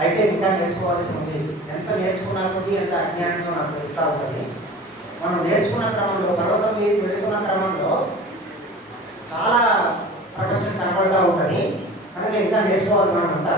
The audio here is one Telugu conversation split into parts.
అయితే ఇంకా నేర్చుకోవాల్సి ఉంది. ఎంత నేర్చుకున్నా కొద్దీ ఎంత అజ్ఞానంలో నాకు తెలుస్తూ ఉంటుంది. మనం నేర్చుకున్న క్రమంలో పర్వతం మీద వెళ్తున్న క్రమంలో చాలా ప్రపంచం కనబడుతూ ఉంటుంది. కనుక ఇంకా నేర్చుకోవాలి మనమంతా.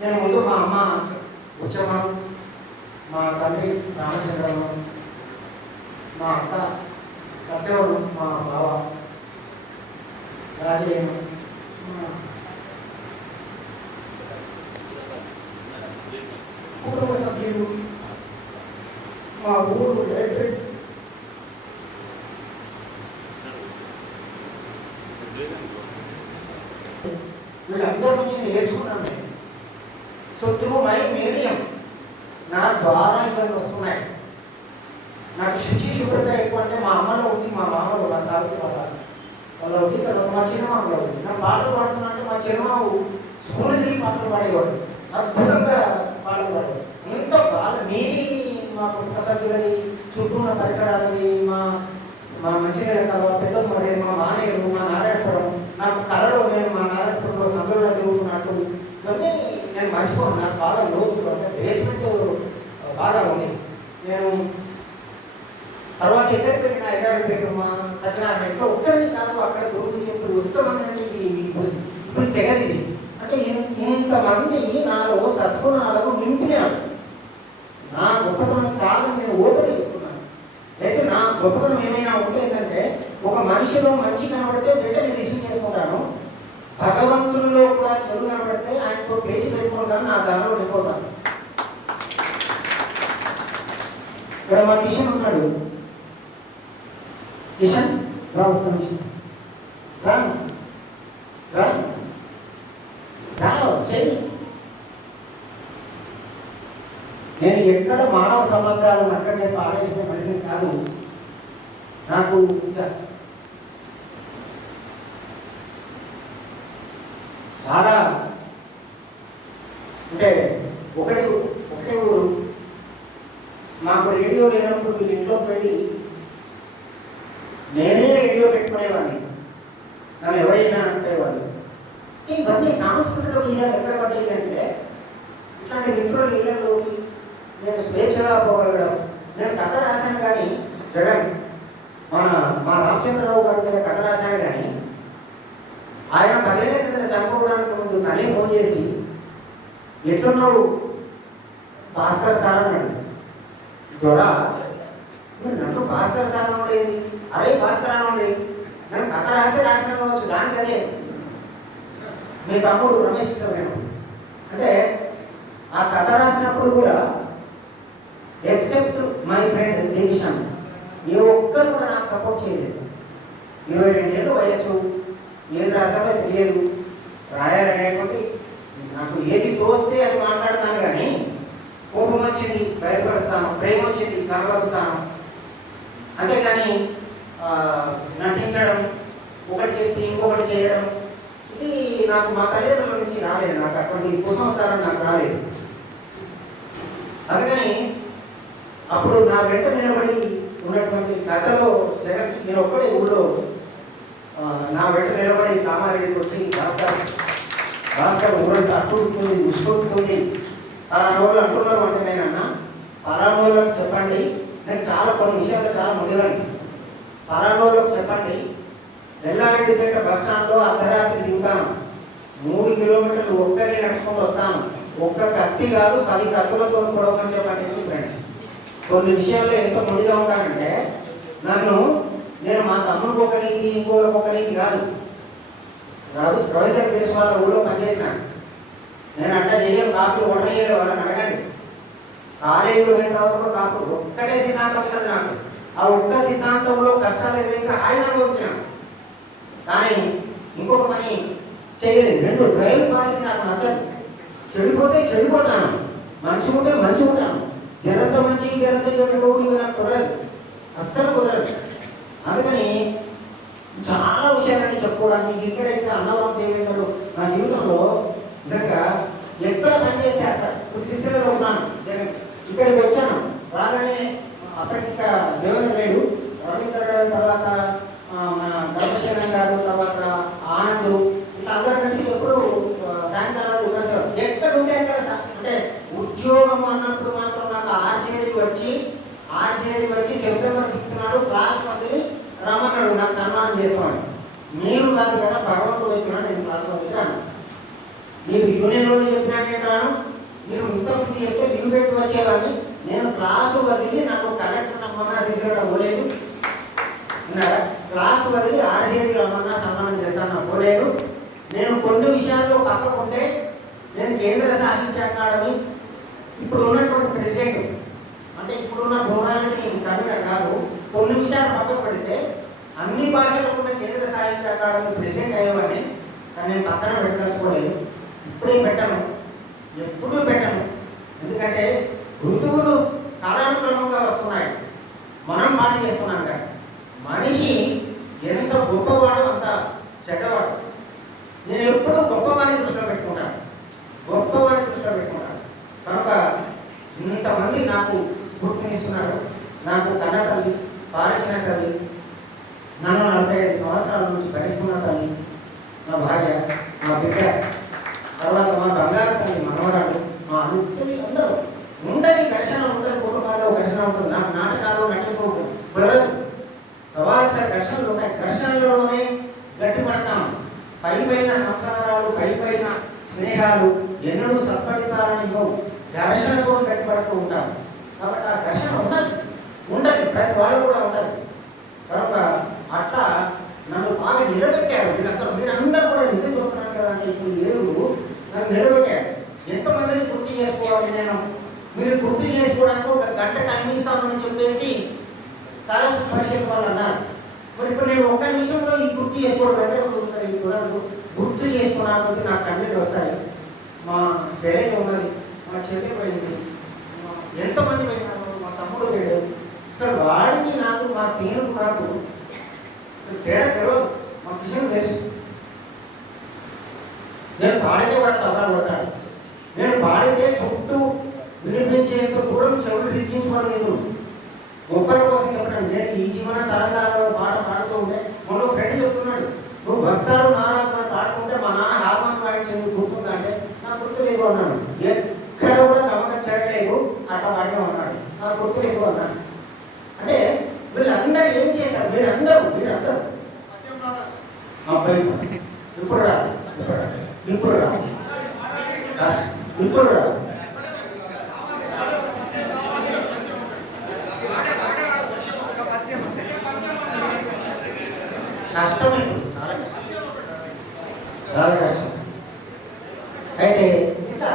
నేను ముందు మా అమ్మ ఉచ్చమ్మ మా తల్లి రామచంద్రము మా అక్క సత్యవుడు మా బావ రాజయ్యను మా కుటుంబ సభ్యులు మా ఊరు ఎలక్ట్రిక్ వీళ్ళందరి నుంచి నేర్చుకున్నాను నేను. సో త్రూ మై మీడియం నా ద్వారా ఇవన్నీ వస్తున్నాయి. నాకు శుచి శుభ్రత ఎక్కువ అంటే మా అమ్మలో ఉంది మా మామలో మా సావిత్రి వాళ్ళ వాళ్ళ ఉంది తర్వాత మా చిన్నమామలో ఉంది. నా పాటలు పాడుతున్నా అంటే మా చిన్నమావు స్కూల్ తిరిగి పాటలు పాడేవాడు. అద్భుతంగా పాటలు పాడేవాడు. ఎంతో బాగా మీది మా కుటుంబ సభ్యులది చుట్టూ ఉన్న పరిసరాలది మా మా మంచినీళ్ళ కలవ పెద్దమ్మ మా మానేరు మా నారాయణపురం నాకు కళలో నేను మా నారాయణపురంలో సందులో తిరుగుతున్నట్టు ఇవన్నీ నేను మర్చిపోను. నాకు బాగా లోతు అంటే బేస్మెంట్ బాగా ఉంది. నేను తర్వాత ఎక్కడికి వెళ్ళినా ఎక్కడికి మా సత్యనారాయణ ఎక్కడ ఒక్కరిని కాదు అక్కడ గురువు చెప్పు ఎంతమంది ఇప్పుడు ఇప్పుడు తెగది అంటే ఇంతమంది నాలో సద్గుణాలను నింపినారు వాళ్ళని నేను ఓపెన్ చెప్తున్నాను. అయితే నా గొప్పతనం ఏమైనా ఉంటే ఏంటంటే ఒక మనిషిలో మంచి కనబడితే వెంటనే రిసీవ్ చేసుకుంటాను. భగవంతుల్లో కూడా చెడు కనబడితే ఆయనతో పేచి పెట్టుకుంటాను నా దానిలో నింపుతాను. ఇక్కడ మా కిషన్ ఉన్నాడు. కిషన్ రా ఒక్క నిమిషం. రా. రా. నేను ఎక్కడ మానవ సంబంధాలను అక్కడే పారేసిన మనిషిని కాదు. నాకు చాలా అంటే ఒకటి ఒకటే ఊరు. మాకు రేడియో లేనప్పుడు వీళ్ళ ఇంట్లోకి వెళ్ళి నేనే రేడియో పెట్టుకునేవాడిని. నన్ను ఎవరైనా అంటేవాళ్ళు ఇవన్నీ సాంస్కృతిక విషయాలు ఎక్కడ పడ్డాయి అంటే ఇట్లాంటి మిత్రులు ఇళ్ళలోకి నేను స్వేచ్ఛగా పోగలగడం. నేను కథ రాశాను కానీ చూడండి మన మా రామచంద్రరావు గారి మీద కథ రాశాను కానీ ఆయన పదేళ్ళ క్రితం చనిపోవడానికి ముందు తనే ఫోన్ చేసి ఎట్లున్నావు? భాస్కర్ సార్ అన్నాడు. దొర మీరు నన్ను భాస్కర్ సార్ ఉండేది? అరే భాస్కర్ అనండి నేను కథ రాస్తే రాసిన కావచ్చు దానికి అదే మీ తమ్ముడు రమేష్ నేను అంటే ఆ కథ రాసినప్పుడు కూడా ఎక్సెప్ట్ మై ఫ్రెండ్ దేవిశాన్ ఏ ఒక్కరు కూడా నాకు సపోర్ట్ చేయలేదు ఇరవై రెండేళ్ళు వయస్సు ఏం రాశాడో తెలియదు. రాయాలనేటువంటి నాకు ఏది తోస్తే అది మాట్లాడతాను కానీ కోపం వచ్చింది భయపరుస్తాను ప్రేమ వచ్చింది కనపరుస్తాను అంతేకాని నటించడం ఒకటి చెప్పి ఇంకొకటి చేయడం ఇది నాకు మా తల్లిదండ్రుల నుంచి రాలేదు. నాకు అటువంటి కుసంస్కారం నాకు రాలేదు. అందుకని అప్పుడు నా వెంట నిలబడి ఉన్నటువంటి కథలో జగన్ నేను ఒక్కడే ఊళ్ళో నా వెంట నిలబడి కామారెడ్డికి వచ్చి భాస్కర్ భాస్కర్ ఊరంతా అట్టుకుంటుంది ఉసుకుంటుంది పలానా రోజులు అంటున్నారు అంటే నేనన్నా. పలానా రోజులకు చెప్పండి. నేను చాలా కొన్ని విషయాలు చాలా ముందుగాని పలానా రోజులకు చెప్పండి. ఎల్లారెడ్డిపేట బస్ స్టాండ్లో అర్ధరాత్రి దిగుతాను. మూడు కిలోమీటర్లు ఒక్కరే నడుచుకొని వస్తాను. ఒక్క కత్తి కాదు పది కత్తులతో పొడవమని చెప్పండి. చెప్పండి? కొన్ని విషయాల్లో ఎంత ముడిగా ఉంటానంటే నన్ను నేను మా తమ్ముడు ఇంకోళ్ళకి ఒక ఒకరికి కాదు. కాదు రవీంద్ర తెలుసు వాళ్ళ ఊళ్ళో పనిచేసినాడు. నేను అట్లా చేయను కాపులు ఉండలేదు వాళ్ళని అడగండి. కాలేజీలో పోయిన తర్వాత కాపులు ఒక్కటే సిద్ధాంతం ఉంటుంది నాకు. ఆ ఒక్క సిద్ధాంతంలో కష్టాలు ఏదైతే హాయిగా అనుభవించాను కానీ ఇంకొక పని చేయలేదు. రెండు డ్రైవ్ పాలసీ నాకు నచ్చదు. చెడిపోతే చెడిపోతాను. మంచి ఉంటే మంచి ఉంటాను. జనంతో మంచి జనంతో చెడు నాకు కుదరదు. అస్సలు కుదరదు. అందుకని చాలా విషయాలని చెప్పుకోవడానికి ఎక్కడైతే అన్నవరం దేవేంద్రుడు నా జీవితంలో నిజంగా ఎక్కడ పనిచేస్తే అక్కడ ఇప్పుడు సిరిసిల్లలో ఉన్నాను. జగన్ ఇక్కడికి వచ్చాను. రాగానే అప్పటిక దేవేంద్ర లేడు. రవీంద్ర గారు తర్వాత ఆ, మన ధర్మశేఖరన్ గారు తర్వాత ఆనంద్ ఇట్లా అందరం కలిసి ఎప్పుడు ఆ, సాయంకాలం కలిసి ఆర్జేడీ వచ్చి సెప్టెంబర్ ఫిఫ్త్ నాడు క్లాస్ వదిలి రమ్మన్నాడు నాకు సన్మానం చేసుకోమని మీరు కాదు కదా భగవంతుడు వచ్చినా నేను క్లాస్ వదిలి రాను మీరు యూనియన్ రోజు చెప్పినా నేను రాను మీరు ఇంతకుముందు చెప్తే లీవ్ పెట్టి వచ్చేవాడిని నేను క్లాసు వదిలి నాకు కలెక్టర్ నమ్మన్నా తీసుకురా పోలేదు. ఉన్నారా? క్లాసు వదిలి ఆర్సీడీ రమ్మన్నా సన్మానం చేస్తాను పోలేదు. నేను కొన్ని విషయాల్లో పక్కకుంటే నేను కేంద్ర సాహిత్య అకాడమీ ఇప్పుడు ఉన్నటువంటి ప్రెసిడెంట్ అంటే ఇప్పుడున్న బృహాలని కవిత కాదు కొన్ని విషయాలు పక్కకు పెడితే అన్ని భాషలకు ఉన్న కేంద్ర సాహిత్య అకాడమీ ప్రెసిడెంట్ అయ్యేవాడిని. కానీ నేను పక్కన పెట్టదలుచుకోలేదు. ఇప్పుడే పెట్టను. ఎప్పుడూ పెట్టను. ఎందుకంటే ఋతువులు కాలానుక్రమంగా వస్తున్నాయి. మనం మాట చేస్తున్నాం కానీ మనిషి ఎంత గొప్పవాడు అంత చెడ్డవాడు. నేను ఎప్పుడూ గొప్పవాడిని దృష్టిలో పెట్టుకుంటాను. గొప్పవాడిని దృష్టిలో పెట్టుకుంటాను. కనుక ఇంతమంది నాకు స్ఫూర్తినిస్తున్నారు నాకు కన్న తల్లి పాలించిన తల్లి నన్ను నలభై ఐదు సంవత్సరాల నుంచి భరిస్తున్న తల్లి నా భార్య మా బిడ్డ తర్వాత మా బంగారు తల్లి మనవరాలు మా అనుకుని అందరూ ఉండని ఘర్షణ ఉండదు కుటుంబాల్లో ఘర్షణ ఉంటుంది నాకు నాటకాలు నటింపు కుదరదు సవాలక్ష ఘర్షణలు ఉంటాయి ఘర్షణలోనే గట్టిపడతాం పై పైన పడిపోయిన స్నేహాలు ఎన్నడూ సత్ఫలితాలని ఇవ్వవు ఘర్షణకు గట్టిపడుతూ ఉంటాం. కాబట్టి ఆ ఘర్షణ ఉండదు. ఉండదు. ప్రతి వాళ్ళు కూడా ఉండదు. కనుక అట్లా నన్ను బాగా నిలబెట్టారు వీళ్ళందరూ. మీరందరూ కూడా నిజం చెప్తున్నాను కదా అని ఇప్పుడు ఏడు నన్ను నిలబెట్టారు. ఎంతమందిని గుర్తు చేసుకోవాలి నేను? మీరు గుర్తు చేసుకోవడానికి ఒక గంట టైం ఇస్తామని చెప్పేసి సరస్సు పరిషత్ వాళ్ళు అన్నారు. మరి ఇప్పుడు నేను ఒక్క నిమిషంలో ఈ గుర్తు చేసుకోవడం ఎక్కడ కుదురుతుంది ఈ కుదరదు. గుర్తు చేసుకున్నాకపోతే నాకు కన్నీళ్ళు వస్తాయి. మా శరీరం ఉన్నది మా చెల్లి పోయింది. ఎంతమంది పోయినారు? మా తమ్ముడు పోయాడు అసలు వాడికి నాకు మా స్నేహితుడు నాకు తేడా తెలియదు మా కిషన్ తెలుసు. నేను పాడితే కూడా తవ్వాలి కొడతాడు. నేను పాడితే చుట్టూ వినిపించేంత దూరం చెవులు రిక్కించుకోవడం రిక్కించుకోలేదు గొప్పల కోసం చెప్పడం నేను ఈ జీవన తరంగాలలో పాట పాడుతూ ఉంటే మొన్న ఫ్రెండ్ చెప్తున్నాడు నువ్వు వస్తాడు నా అని మా నాన్న హార్మోన్ వాయించింది గుర్తుందా అంటే నా గుర్తు లేదు అన్నాడు. ఎక్కడ కూడా తమక చేయలేదు అట్లా వాడే ఉన్నాడు. నా గుర్తు లేదు అన్నాడు. అంటే వీళ్ళందరూ ఏం చేశారు? మీరందరూ మీరందరూ అబ్బాయి ఇప్పుడు రా ఇప్పుడు రా ఇప్పుడు రా. కష్టం ఇప్పుడు చాలా కష్టం. కష్టం అయితే ఇట్లా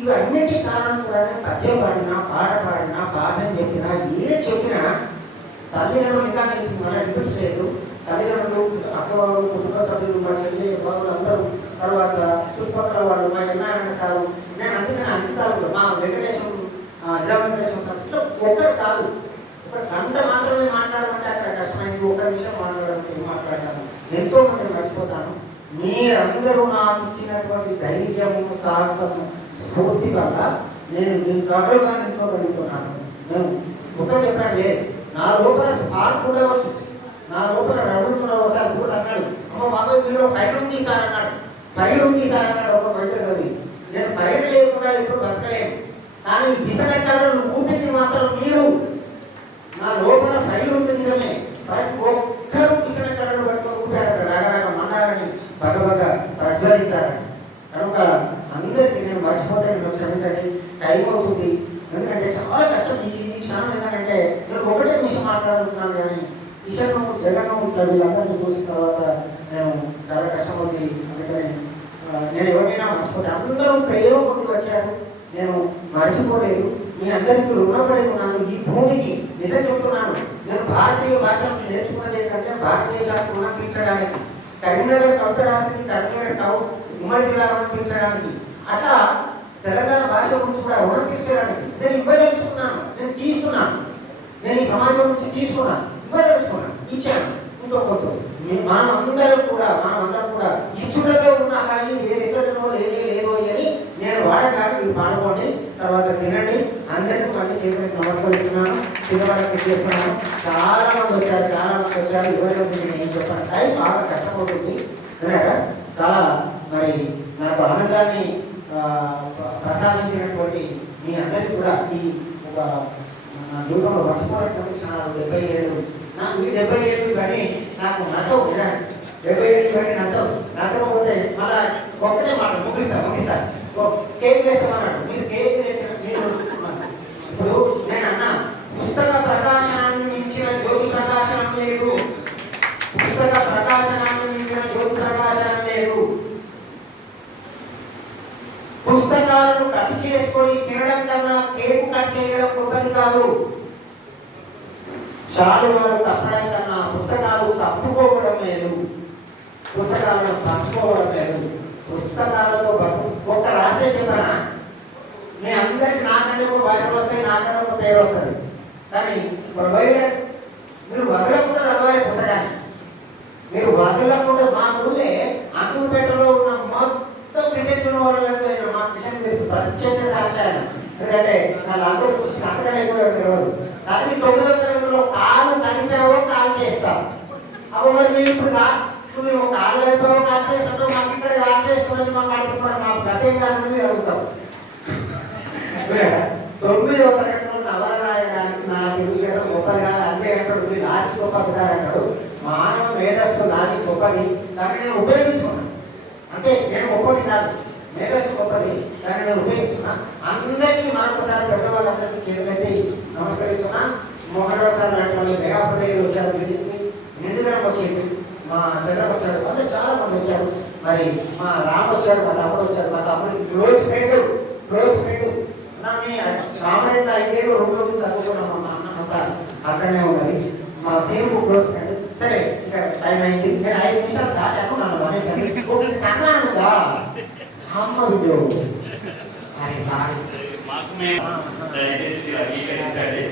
ఇవన్నిటి కారణం కూడా పద్యం పాడినా పాట పాడినా పాఠం చెప్పినా ఏ చెప్పినా తల్లిదండ్రులు ఇంకా నేను మళ్ళీ రిపీట్ చేయలేదు తల్లిదండ్రులు అక్కవాళ్ళు కుటుంబ సభ్యులు మా చెల్లి బాబులు అందరూ తర్వాత చుట్టుపక్కల వాళ్ళు మా ఎన్నారాయణ సారు నేను అందుకని అంటారు మా వెంకటేశం నిజాం వెంకటేశ్వర సార్ ఇట్లా ఒక్కరు కాదు. ఒక గంట మాత్రమే మాట్లాడమంటే అక్కడ కష్టమైంది. ఒక నిమిషం మాట్లాడడానికి మాట్లాడాను ఎంతో మంది మర్చిపోతాను. మీ అందరూ నాకు ఇచ్చినటువంటి ధైర్యము సాహసము స్ఫూర్తి వల్ల నేను మీ త్వరగా నిల్చోగలుగుతున్నాను నేను ఒక చెప్పాను నా లోపల స్పార్క్ కూడా వచ్చు. నా లోపల రగులుతున్న ఒకసారి కూడా అన్నాడు. అమ్మ బాబాయ్ మీరు ఫైర్ ఉంది సార్ అన్నాడు. ఫైర్ ఉంది సార్ అన్నాడు ఒక వైద్య చదివి. నేను ఫైర్ లేకుండా ఇప్పుడు బతకలేను. కానీ విసనెక్కడో నువ్వు ఊపింది మాత్రం మీరు. నా లోపల ఫైర్ ఉంది నిజమే. ప్రతి మర్చిపోతాను నేను మర్చిపోతే క్షమించండి టైం అవుతుంది. ఎందుకంటే చాలా కష్టం. ఈ క్షణం ఏంటంటే నేను ఒకటే విషయం మాట్లాడుతున్నాను కానీ కిషన్ను జగన్ ఉంటారు వీళ్ళందరినీ చూసిన తర్వాత నేను చాలా కష్టమవుతుంది అందుకని నేను ఎవరినైనా మర్చిపోతే. అందరూ ప్రేమ పొంది వచ్చారు. నేను మర్చిపోలేదు. మీ అందరికీ రుణపడి ఉన్నాను. ఈ భూమికి నిజం చెప్తున్నాను. నేను భారతీయ భాషను నేర్చుకున్నది ఏంటంటే భారతదేశానికి రుణం తీర్చడానికి. కరీంనగర్ కవిత రాసింది కరీంనగర్ టౌన్ ఉమ్మడి జిల్లా రుణం తీర్చడానికి. అట్లా తెలంగాణ భాష గురించి కూడా రుణం తీర్చడానికి నేను ఇవ్వదలుచుకున్నాను నేను తీసుకున్నాను. నేను ఈ సమాజం నుంచి తీసుకున్నాను ఇవ్వదలుచుకున్నాను ఇచ్చాను. ఇంకో కొంత మనం అందరం కూడా మనం అందరం కూడా ఇచ్చుడలో ఉన్న హాయి వేరే ఎక్కడో లేదే లేదో అని నేను వాడకాక మీరు పాడుకోండి తర్వాత తినండి. అందరికీ మళ్ళీ చేతులకు నమస్కరిస్తున్నాను చిన్నవాళ్ళకి చేస్తున్నాను చాలా మంది వచ్చారు చాలా మంది వచ్చారు ఇరవై నేను ఏం చెప్పాను? టైం బాగా కష్టపడుతుంది చాలా మరి నాకు ఆనందాన్ని ప్రసాదించినటువంటి మీ అందరికీ కూడా ఈ ఒక నా జీవితంలో మర్చిపోయినటువంటి క్షణాలు డెబ్బై ఏళ్ళు నాకు ఈ డెబ్బై ఏళ్ళు కానీ నాకు నచ్చవు నిజంగా డెబ్బై ఏళ్ళు కానీ నచ్చవు. నచ్చకపోతే మళ్ళా ఒక్కటే మాట ముగిస్తా ముగిస్తా. ఓ కేక్ చేస్తామన్నాడు మీరు కేక్ తెచ్చిన మీరు ఇప్పుడు నేను అన్నా పుస్తక ప్రకాశనాన్ని మించిన జ్యోతి ప్రకాశనం లేదు పుస్తక ప్రకాశనాన్ని మించిన జ్యోతి ప్రకాశనం లేదు పుస్తకాలను కట్ చేసుకొని తినడం కన్నా కేకు కట్ చేయడం పుస్తకాలు కాదు శాలువాలు కప్పడం కన్నా పుస్తకాలు తప్పుకోవడం లేదు పుస్తకాలను పంచుకోవడం లేదు పుస్తకాలతో బతు ఒక రాసే చెప్పనా? మీ అందరికి నాకనే ఒక భాష వస్తాయి నాకనే ఒక పేరు వస్తుంది కానీ ప్రొవైడర్ మీరు వదలకుండా చదవాలి పుస్తకాన్ని. మీరు వదలకుండా మా ముందే అంతుపేటలో ఉన్న మొత్తం క్రికెట్ ఉన్న వాళ్ళు మా కిషన్ తెలుసు ప్రత్యేక సాక్ష్యాలు ఎందుకంటే నా అందరూ పుస్తకం అంతకన్నా తెలియదు చదివి తొమ్మిదో తరగతిలో కాలు కలిపావో కాలు చేస్తావు. అప్పుడు మరి మేము ఇప్పుడు కా ఇప్పుడు మేము కాలు కలిపావో కాలు చేస్తుంటాం మాకు ఇక్కడ కాలు చేస్తున్నది మాకు అంటున్నారు మాకు గతేం కాదని మీరు అడుగుతాం తొమ్మిదో తరగతిలో నవల రాయడానికి నా తెలుగు గొప్పది కాదు. అదే అంటాడు. ఇది రాసి గొప్పది సార్ అంటాడు. మానవ మేధస్సు రాసి గొప్పది. దాన్ని నేను ఉపయోగించుకున్నాను. అంటే నేను గొప్పది కాదు. మేధస్సు గొప్పది దాన్ని నేను ఉపయోగించుకున్నా అందరికీ మరొకసారి పెద్దవాళ్ళందరికీ చేతులైతే నమస్కరిస్తున్నా. మోహన్ రావు సార్ లాంటి వాళ్ళు మెగాపల్లి వచ్చారు మీటింగ్కి నిండుదనం వచ్చింది. మా చంద్రబాబు వచ్చాడు అంటే చాలా మంది వచ్చారు. మరి మా రామ్ వచ్చాడు మా తమ్ముడు వచ్చాడు. మా తమ్ముడు క్లోజ్ ఫ్రెండ్ క్లోజ్ ఫ్రెండ్. నా మీ కామరెడ్డి ఐదేళ్ళు రెండు రోజులు చదువుకున్నాం మా అన్న అంతా అక్కడనే ఉన్నది. మా సేమ్ క్లోజ్ ఫ్రెండ్. సరే ఇంకా టైం అయింది. నేను ఐదు నిమిషాలు దాటాను. నన్ను మనేసండి ఒక సమానంగా అమ్మ వీడియో దయచేసి మీరు అంగీకరించండి.